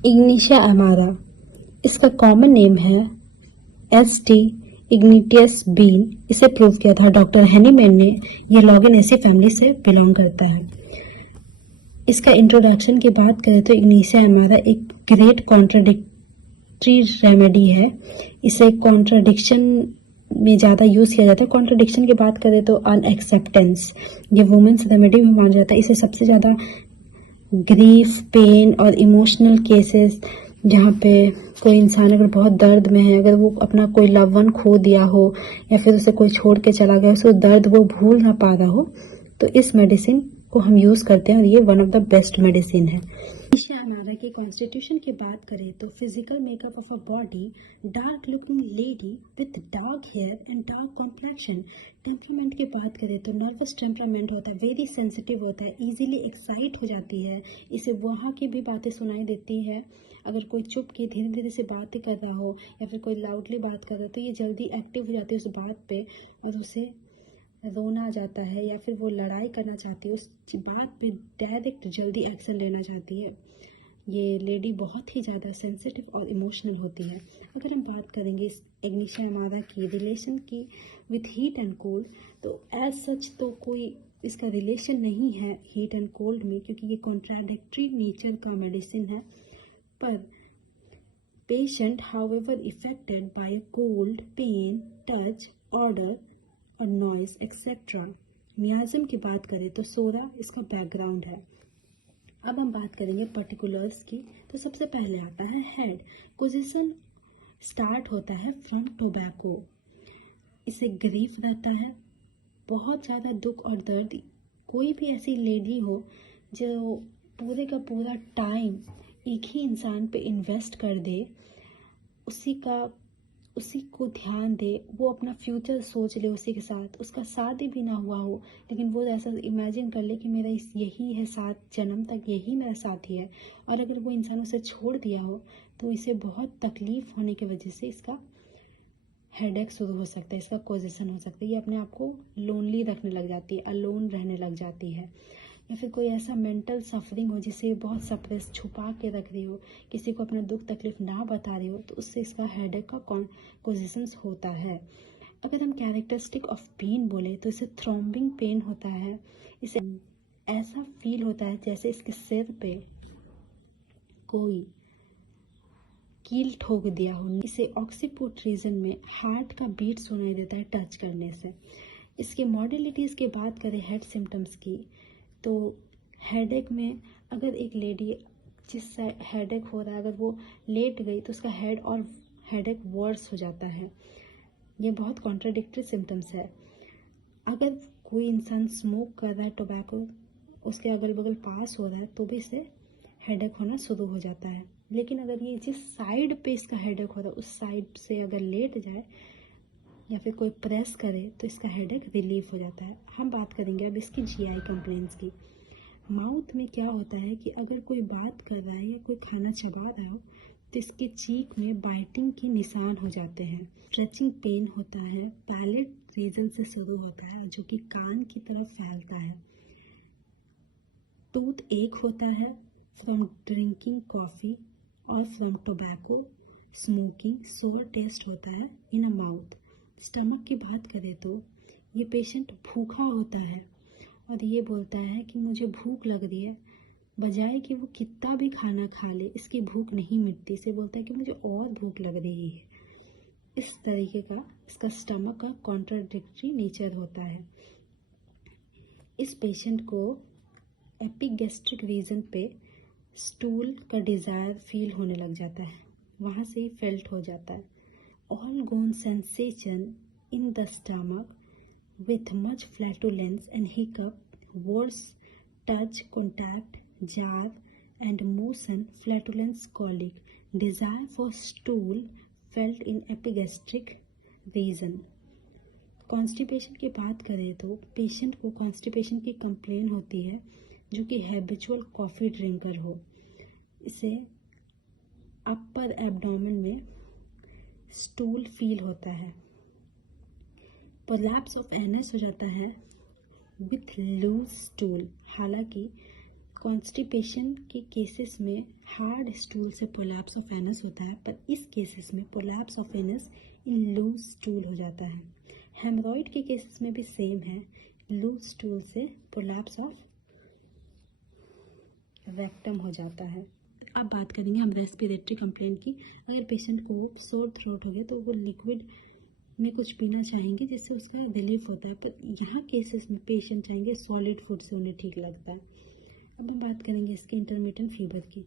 Ignatia अमारा, इसका common name है एस.टी. इग्निटियस बीन। इसे प्रूव किया था डॉक्टर हेनीमैन ने। ये लॉगेनेसी फैमिली से बिलोंग करता है। इसका इंट्रोडक्शन की बात करें तो इग्निशिया अमारा एक ग्रेट कॉन्ट्राडिक्टरी रेमेडी है। इसे कॉन्ट्राडिक्शन में ज़्यादा यूज़ किया जाता है। कॉन्ट्राडिक्शन की बात करें तो अनएक्सेप्टेंस, ये वुमेन्स रेमेडी भी माना जाता है। इसे सबसे ज़्यादा ग्रीफ, पेन और इमोशनल केसेस, जहाँ पे कोई इंसान अगर बहुत दर्द में है, अगर वो अपना कोई लव वन खो दिया हो या फिर उसे कोई छोड़ के चला गया, उसको दर्द वो भूल ना पा रहा हो, तो इस मेडिसिन को हम यूज़ करते हैं और ये one of the best medicine है। इग्निशिया अमारा की कॉन्स्टिट्यूशन की बात करें तो physical makeup of a body, dark looking lady with dark hair and dark complexion. Temperament की बात करें तो नर्वस टेम्परामेंट होता है, वेरी सेंसिटिव होता है, इजीली एक्साइट हो जाती है। इसे वहाँ की भी बातें सुनाई देती है। अगर कोई चुप के धीरे धीरे से बातें कर रहा हो या फिर कोई लाउडली बात कर रहा हो तो ये जल्दी एक्टिव हो जाती है उस बात पे और उसे रोना आ जाता है या फिर वो लड़ाई करना चाहती है, उस बात पे डायरेक्ट जल्दी एक्शन लेना चाहती है। ये लेडी बहुत ही ज़्यादा सेंसिटिव और इमोशनल होती है। अगर हम बात करेंगे इस इग्निशिया अमारा की रिलेशन की विथ हीट एंड कोल्ड, तो एज सच तो कोई इसका रिलेशन नहीं है हीट एंड कोल्ड में, क्योंकि ये कॉन्ट्राडिक्टरी नेचर का मेडिसिन है। पर patient however affected by a cold, pain, touch, order और नॉइज एक्सेट्रा। मियाज्म की बात करें तो 16 इसका बैकग्राउंड है। अब हम बात करेंगे पर्टिकुलर्स की, तो सबसे पहले आता है हेड। पोजीशन स्टार्ट होता है फ्रॉम टोबैको। इसे ग्रीफ रहता है, बहुत ज़्यादा दुख और दर्द। कोई भी ऐसी लेडी हो जो पूरे का पूरा टाइम एक ही इंसान पे इन्वेस्ट कर दे, उसी को ध्यान दे, वो अपना फ्यूचर सोच ले उसी के साथ, उसका शादी भी ना हुआ हो लेकिन वो ऐसा इमेजिन कर ले कि मेरा यही है साथ, जन्म तक यही मेरा साथी है, और अगर वो इंसान उसे छोड़ दिया हो तो इसे बहुत तकलीफ होने की वजह से इसका हेडेक शुरू हो सकता है, इसका कोजेशन हो सकता है। ये अपने आप को लोनली रखने लग जाती है, अलोन रहने लग जाती है, या फिर कोई ऐसा मेंटल सफरिंग हो जिसे बहुत सप्रेस छुपा के रख रही हो, किसी को अपना दुख तकलीफ ना बता रही हो, तो उससे इसका हेडेक का कोजेशंस होता है। अगर हम कैरेक्टरिस्टिक ऑफ पेन बोले तो इसे थ्रॉम्बिंग पेन होता है। इसे ऐसा फील होता है जैसे इसके सिर पे कोई कील ठोक दिया हो। इसे ऑक्सीपुट रीजन में हार्ट का बीट सुनाई देता है टच करने से। इसके मॉडलिटीज़ की बात करें हेड सिम्टम्स की, तो हेडेक में अगर एक लेडी जिस हेडेक हो रहा है अगर वो लेट गई तो उसका हेड और हेडेक वर्स हो जाता है। ये बहुत कॉन्ट्राडिक्टरी सिम्टम्स है। अगर कोई इंसान स्मोक कर रहा है, टोबैको उसके अगल बगल पास हो रहा है, तो भी इसे हेडेक होना शुरू हो जाता है। लेकिन अगर ये जिस साइड पे इसका हेडेक हो रहा है उस साइड से अगर लेट जाए या फिर कोई प्रेस करे तो इसका हेडेक रिलीफ हो जाता है। हम बात करेंगे अब इसकी जीआई कंप्लेंट्स की। माउथ में क्या होता है कि अगर कोई बात कर रहा है या कोई खाना चबा रहा हो तो इसके चीक में बाइटिंग के निशान हो जाते हैं। स्ट्रेचिंग पेन होता है, पैलेट रीजन से शुरू होता है जो कि कान की तरफ फैलता है। टूथ एक होता है फ्रॉम ड्रिंकिंग कॉफ़ी और फ्रॉम टोबैको स्मोकिंग। सोर टेस्ट होता है इन अ माउथ। स्टमक की बात करें तो ये पेशेंट भूखा होता है और ये बोलता है कि मुझे भूख लग रही है, बजाय कि वो कितना भी खाना खा ले इसकी भूख नहीं मिटती, इसे बोलता है कि मुझे और भूख लग रही है। इस तरीके का इसका स्टमक का कॉन्ट्राडिक्टरी नेचर होता है। इस पेशेंट को एपिगैस्ट्रिक रीजन पे स्टूल का डिज़ायर फील होने लग जाता है, वहाँ से ही फेल्ट हो जाता है। All gone sensation in the stomach with much flatulence and hiccup, worse touch, contact, jar and motion, flatulence, colic, desire for stool felt in epigastric region। Constipation की बात करें तो पेशेंट को कॉन्स्टिपेशन की complain होती है जो कि हैबिचुअल कॉफ़ी ड्रिंकर हो। इसे अपर एब्डोमेन में स्टूल फील होता है। प्रोलैप्स ऑफ एनस हो जाता है विथ लूज स्टूल। हालांकि कॉन्स्टिपेशन के केसेस में हार्ड स्टूल से प्रोलैप्स ऑफ एनस होता है, पर इस केसेस में prolapse of anus in loose stool हो जाता है। हेमरॉइड के केसेस में भी सेम है, लूज स्टूल से प्रोलैप्स ऑफ रेक्टम हो जाता है। अब बात करेंगे हम रेस्पिरेटरी कंप्लेंट की। अगर पेशेंट को सोर थ्रोट हो गया तो वो लिक्विड में कुछ पीना चाहेंगे जिससे उसका रिलीफ होता है, पर यहाँ केसेस में पेशेंट चाहेंगे सॉलिड फूड से उन्हें ठीक लगता है। अब हम बात करेंगे इसके इंटरमिटेंट फीवर की।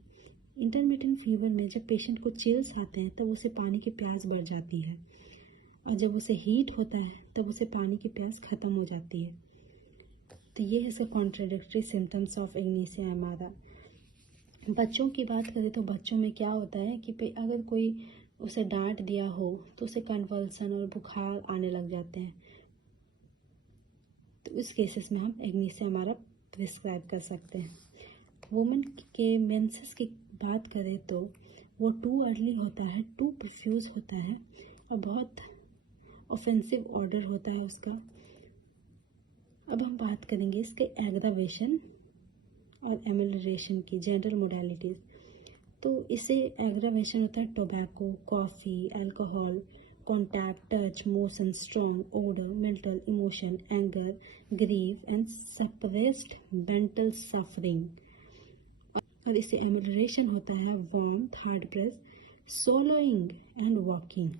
इंटरमिटेंट फीवर में जब पेशेंट को चिल्स आते हैं तब उसे पानी की प्यास बढ़ जाती है, और जब उसे हीट होता है तब उसे पानी की प्यास खत्म हो जाती है। तो ये है इसका कॉन्ट्राडिक्टरी सिम्टम्स ऑफ इग्निसिया एमारा। बच्चों की बात करें तो बच्चों में क्या होता है कि अगर कोई उसे डांट दिया हो तो उसे कन्वल्सन और बुखार आने लग जाते हैं, तो इस केसेस में हम इग्निसिया एमारा प्रिस्क्राइब कर सकते हैं। वुमेन के मेंसेस की बात करें तो वो टू अर्ली होता है, टू प्रोफ्यूज होता है और बहुत ऑफेंसिव ऑर्डर होता है उसका। अब हम बात करेंगे इसके एग्रावेशन और एमेलियोरेशन की, जनरल मोडालिटीज। तो इसे एग्रावेशन होता है tobacco, coffee, alcohol, contact, touch, motion, strong odour, mental emotion, anger, grief and suppressed mental suffering. और इसे एमेलियोरेशन होता है warmth, hard press, soloing and walking.